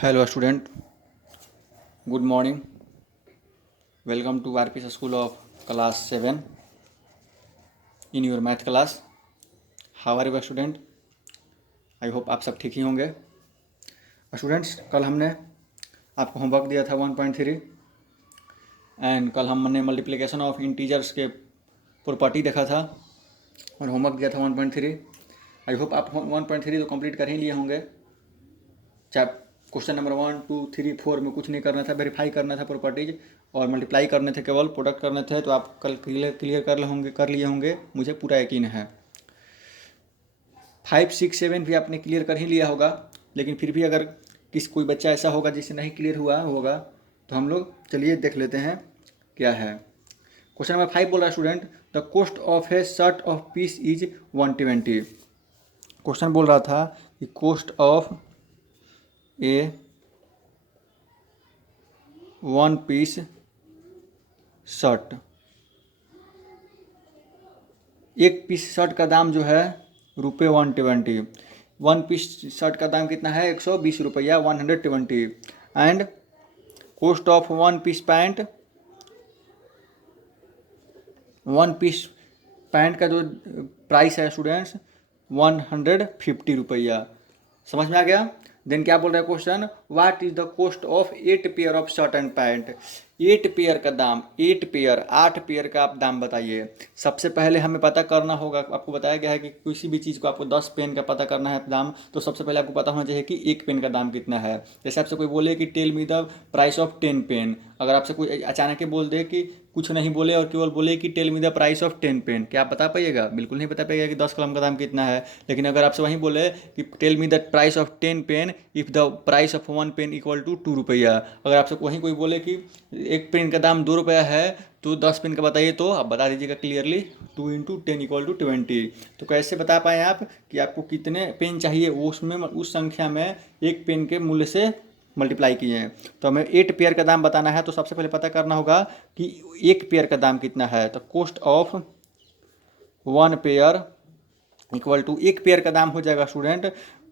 Hello student, good morning. Welcome to RPS School of class 7 in your math class. How are you student? I hope आप सब ठीक ही होंगे। Students, कल हमने आपको होमवर्क दिया था 1.3 एंड कल हमने मल्टीप्लिकेशन ऑफ इंटीजर्स के प्रॉपर्टी देखा था और होमवर्क दिया था 1.3। आई होप आप 1.3 तो कंप्लीट कर ही लिए होंगे। चाहे क्वेश्चन नंबर 1, 2, 3, 4 में कुछ नहीं करना था, वेरीफाई करना था प्रॉपर्टीज और मल्टीप्लाई करने थे, केवल प्रोडक्ट करने थे। तो आप कल क्लियर कर लिए होंगे, मुझे पूरा यकीन है। 5, 6, 7 भी आपने क्लियर कर ही लिया होगा, लेकिन फिर भी अगर कोई बच्चा ऐसा होगा जिससे नहीं क्लियर हुआ होगा तो हम लोग चलिए देख लेते हैं क्या है। क्वेश्चन नंबर 5 बोल रहा है student, the cost of a shirt of piece is 120। Question बोल रहा था कि cost of a 1 piece shirt, एक पीस शर्ट का दाम जो है रुपये 120। 1 पीस शर्ट का दाम कितना है? 120 रुपया, 120। And cost of 1 piece pant, 1 piece pant का जो प्राइस है स्टूडेंट्स 150 रुपया। समझ में आ गया? देन क्या बोल रहा है question, what is the cost of 8 pair of shirt and pant. 8 pair का दाम, 8 पेयर, 8 पेयर का आप दाम बताइए। सबसे पहले हमें पता करना होगा, आपको बताया गया है कि किसी भी चीज़ को आपको 10 पेन का पता करना है दाम, तो सबसे पहले आपको पता होना चाहिए कि एक पेन का दाम कितना है। जैसे आपसे कोई बोले कि tell me the price of 10 pen, अगर आपसे कोई अचानक ही बोल दे कि कुछ नहीं बोले और केवल बोले कि tell me the price of 10 pen, क्या आप बता पाइएगा? बिल्कुल नहीं बता पाइएगा कि 10 कलम का दाम कितना है। लेकिन अगर आपसे वहीं बोले कि tell me the price of 10 pen if the price of 1 pen equal to 2 रुपया, अगर आपसे वहीं कोई बोले कि एक पेन का दाम 2 रुपया है तो 10 पेन का बताइए, तो आप बता दीजिएगा क्लियरली 2 इंटू 10 इक्वल टू 20। तो कैसे बता पाएँ आप कि आपको कितने पेन चाहिए, उसमें उस संख्या में एक पेन के मूल्य से मल्टीप्लाई किए हैं। तो हमें 8 पेयर का दाम बताना है, तो सबसे पहले पता करना होगा कि एक पेयर का दाम कितना है। तो cost of 1 pair equal to, एक पेयर का दाम हो जाएगा स्टूडेंट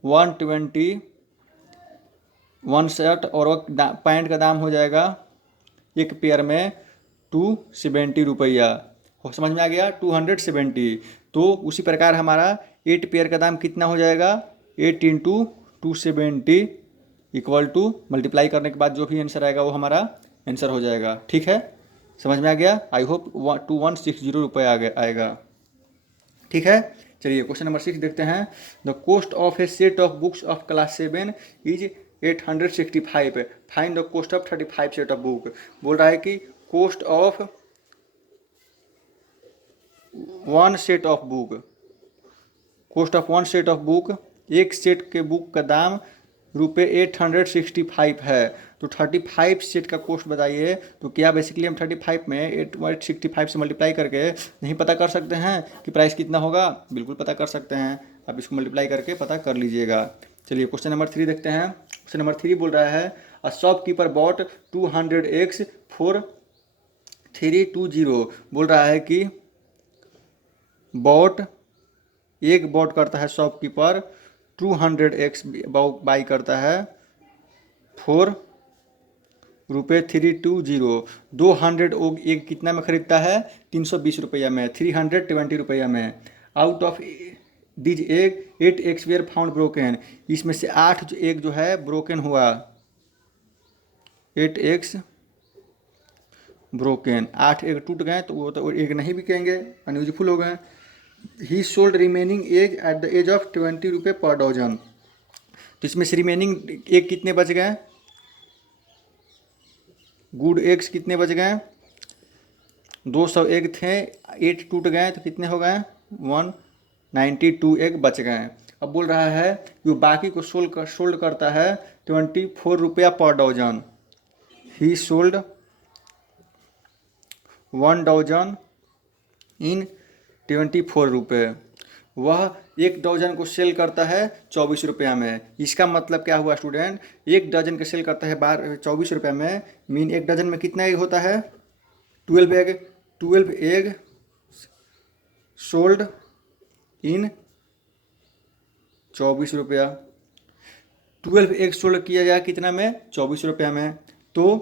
120, 1 शर्ट और पैंट का दाम हो जाएगा एक पेयर में 270 रुपया। समझ में आ गया? 270। तो उसी प्रकार हमारा 8 पेयर का दाम कितना हो जाएगा? 8 इंटू 270 इक्वल टू, मल्टीप्लाई करने के बाद जो भी आंसर आएगा वो हमारा आंसर हो जाएगा। ठीक है, समझ में आ गया? आई होप 2160 रुपये आएगा। ठीक है, चलिए क्वेश्चन नंबर 6 देखते हैं। The cost of A set of books of class 7 is 865, find the cost of 35 set of book. बोल रहा है कि cost of 1 set of book, cost of 1 set of book, एक सेट के बुक का दाम रुपये 865 है। तो 35 सेट का कॉस्ट बताइए। तो क्या बेसिकली हम 35 में 865 से मल्टीप्लाई करके नहीं पता कर सकते हैं कि प्राइस कितना होगा? बिल्कुल पता कर सकते हैं, आप इसको मल्टीप्लाई करके पता कर लीजिएगा। चलिए क्वेश्चन नंबर 3 देखते हैं। क्वेश्चन नंबर 3 बोल रहा है, a shopkeeper bot 200 eggs for 320। बोल रहा है कि बॉट, एक बॉट करता है शॉपकीपर 200 eggs बाई करता है फॉर रुपये 320। 200 एक कितना में खरीदता है? 320 रुपया में, 320 रुपया में। Out of these egg 8 eggs were found broken, इसमें से 8 एग जो है ब्रोकन हुआ, 8 eggs ब्रोकन, 8 एग टूट गए, तो वो तो एग नहीं बिकेंगे, अनयूजफुल हो गए। He sold remaining egg at the age of 20 रुपये पर डजन। तो इसमें से रिमेनिंग एग कितने बच गए? गुड एग्स कितने बच गए? 200 एग थे, 8 टूट गए, तो कितने हो गए? 192 एग बच गए। अब बोल रहा है कि वो बाकी को सोल्ड करता है 24 रुपया per dozen. He sold 1 dozen in 24 रुपये। वह एक डजन को सेल करता है 24 रुपया में। इसका मतलब क्या हुआ स्टूडेंट? एक डजन के सेल करता है 24 रुपये में, मीन एक डजन में कितना एग होता है? 12 एग। 12 एग सोल्ड इन 24 रुपया। 12 एग सोल्ड किया जाए कितना में, 24 रुपये में। तो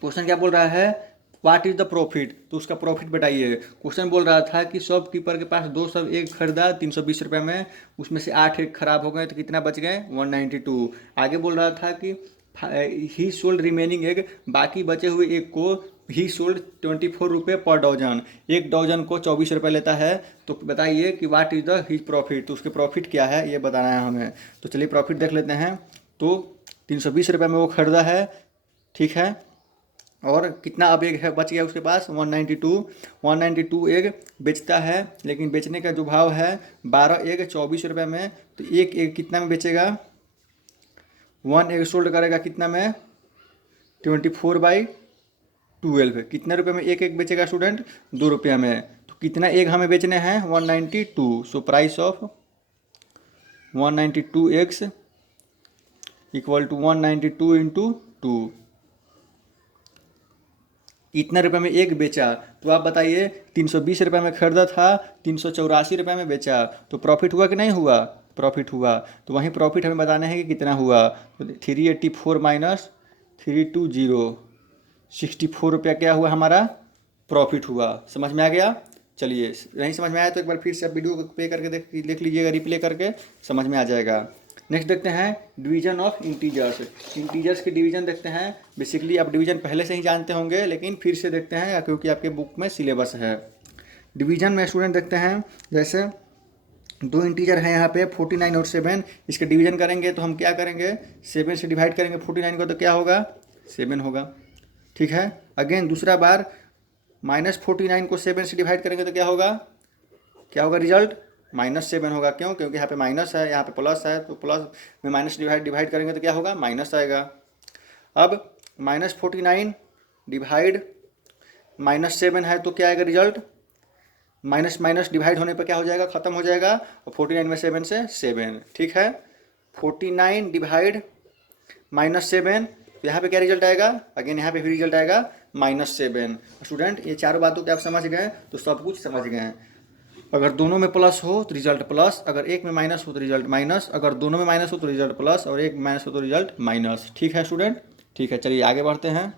क्वेश्चन क्या बोल रहा है, व्हाट इज द प्रॉफिट, तो उसका प्रॉफिट बताइए। क्वेश्चन बोल रहा था कि शॉपकीपर के पास 200 एग खरीदा 320 रुपये में, उसमें से 8 एग खराब हो गए तो कितना बच गए, 192। आगे बोल रहा था कि ही सोल्ड रिमेनिंग एग, बाकी बचे हुए एग को ही सोल्ड 24 रुपये पर डजन, एक डजन को 24 रुपये लेता है। तो बताइए कि what is the his profit, तो उसके प्रॉफिट क्या है ये बताना है हमें। तो चलिए प्रॉफिट देख लेते हैं। तो 320 रुपये में वो खरीदा है, ठीक है, और कितना अब एग है बच गया उसके पास, 192 एग बेचता है, लेकिन बेचने का जो भाव है 12 एग 24 रुपये में, तो एक एग कितना में बेचेगा, 1 एग सोल्ड करेगा कितना में, 24/12, कितने रुपये में एक एग बेचेगा स्टूडेंट, 2 रुपये में। तो कितना एग हमें बेचने हैं, 192। So price of 192 eggs equal to 192 into 2, इतने रुपये में एक बेचा। तो आप बताइए 320 रुपये में खरीदा था, 384 रुपये में बेचा, तो प्रॉफिट हुआ कि नहीं हुआ, प्रॉफिट हुआ। तो वहीं प्रॉफिट हमें बताना है कि कितना हुआ। तो 384 माइनस 320, 64 रुपया क्या हुआ हमारा, प्रॉफिट हुआ। समझ में आ गया। चलिए नहीं समझ में आया तो एक बार फिर से आप वीडियो को प्ले करके देख लीजिएगा, रिप्ले करके समझ में आ जाएगा। नेक्स्ट देखते हैं डिवीजन ऑफ इंटीजर्स। इंटीजर्स के डिवीजन देखते हैं। बेसिकली आप डिवीजन पहले से ही जानते होंगे, लेकिन फिर से देखते हैं क्योंकि आपके बुक में सिलेबस है। डिवीजन में स्टूडेंट देखते हैं, जैसे दो इंटीजर है यहाँ पे 49 और 7, इसके डिवीजन करेंगे तो हम क्या करेंगे, 7 से डिवाइड करेंगे 49 को तो क्या होगा, 7 होगा, ठीक है। अगेन दूसरा बार -49 को 7 से डिवाइड करेंगे तो क्या होगा, क्या होगा रिजल्ट, -7 होगा। क्यों, क्योंकि यहाँ पे माइनस है, यहाँ पे प्लस है, तो प्लस में माइनस डिवाइड करेंगे तो क्या होगा, माइनस आएगा। अब -49 डिवाइड -7 है तो क्या आएगा रिजल्ट, माइनस माइनस डिवाइड होने पर क्या हो जाएगा, खत्म हो जाएगा, और 49 में 7 से 7, ठीक है। 49 डिवाइड -7, तो यहाँ पे क्या रिजल्ट आएगा, अगेन यहाँ पे भी रिजल्ट आएगा -7। स्टूडेंट ये चारों बातों के आप समझ गए तो सब कुछ समझ गए। अगर दोनों में प्लस हो तो रिजल्ट प्लस, अगर एक में माइनस हो तो रिजल्ट माइनस, अगर दोनों में माइनस हो तो रिजल्ट प्लस, और एक में माइनस हो तो रिजल्ट माइनस, ठीक है स्टूडेंट। ठीक है, चलिए आगे बढ़ते हैं।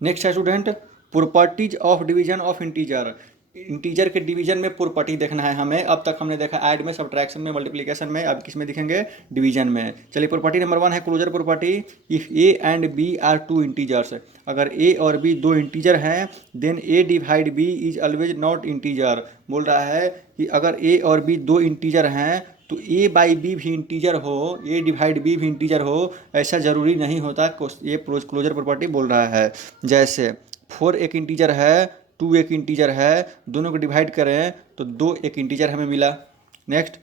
नेक्स्ट है student properties of division of integer. Integer के डिवीजन में प्रॉपर्टी देखना है हमें। अब तक हमने देखा ऐड में, सब्ट्रैक्शन में, मल्टीप्लिकेशन में, अब किस में दिखेंगे, डिवीजन में। चलिए प्रॉपर्टी नंबर 1 है closure property. If A and B are 2 integers, अगर ए और बी दो इंटीजर हैं, then A divide B is always not integer. बोल रहा है कि अगर ए और बी दो इंटीजर हैं तो ए बाई बी भी इंटीजर हो, ए डिवाइड बी भी इंटीजर हो, ऐसा ज़रूरी नहीं होता। ये क्लोजर प्रॉपर्टी बोल रहा है। जैसे 4 एक इंटीजर है, 2 एक इंटीजर है, दोनों को डिवाइड करें तो 2 एक इंटीजर हमें मिला। नेक्स्ट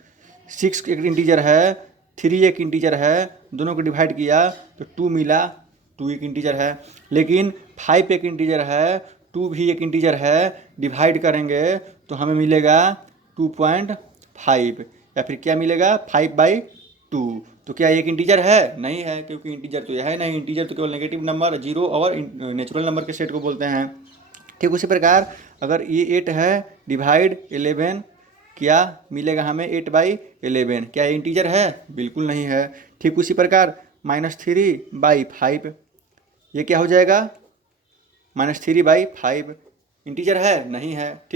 6 एक इंटीजर है, 3 एक इंटीजर है, दोनों को डिवाइड किया तो 2 मिला, 2 एक इंटीजर है। लेकिन 5 एक इंटीजर है, 2 भी एक इंटीजर है, डिवाइड करेंगे तो हमें मिलेगा 2.5, या फिर क्या मिलेगा 5/2। तो क्या एक इंटीजर है, नहीं है, क्योंकि इंटीजर तो यह है नहीं। इंटीजर तो केवल नेगेटिव नंबर, जीरो और नेचुरल नंबर के सेट को बोलते हैं। ठीक उसी प्रकार अगर ये 8 है डिवाइड 11, क्या मिलेगा हमें 8/11, क्या ये इंटीजर है, बिल्कुल नहीं है। ठीक उसी प्रकार -3/5, ये क्या हो जाएगा, -3/5, इंटीजर है, नहीं है। ठीक।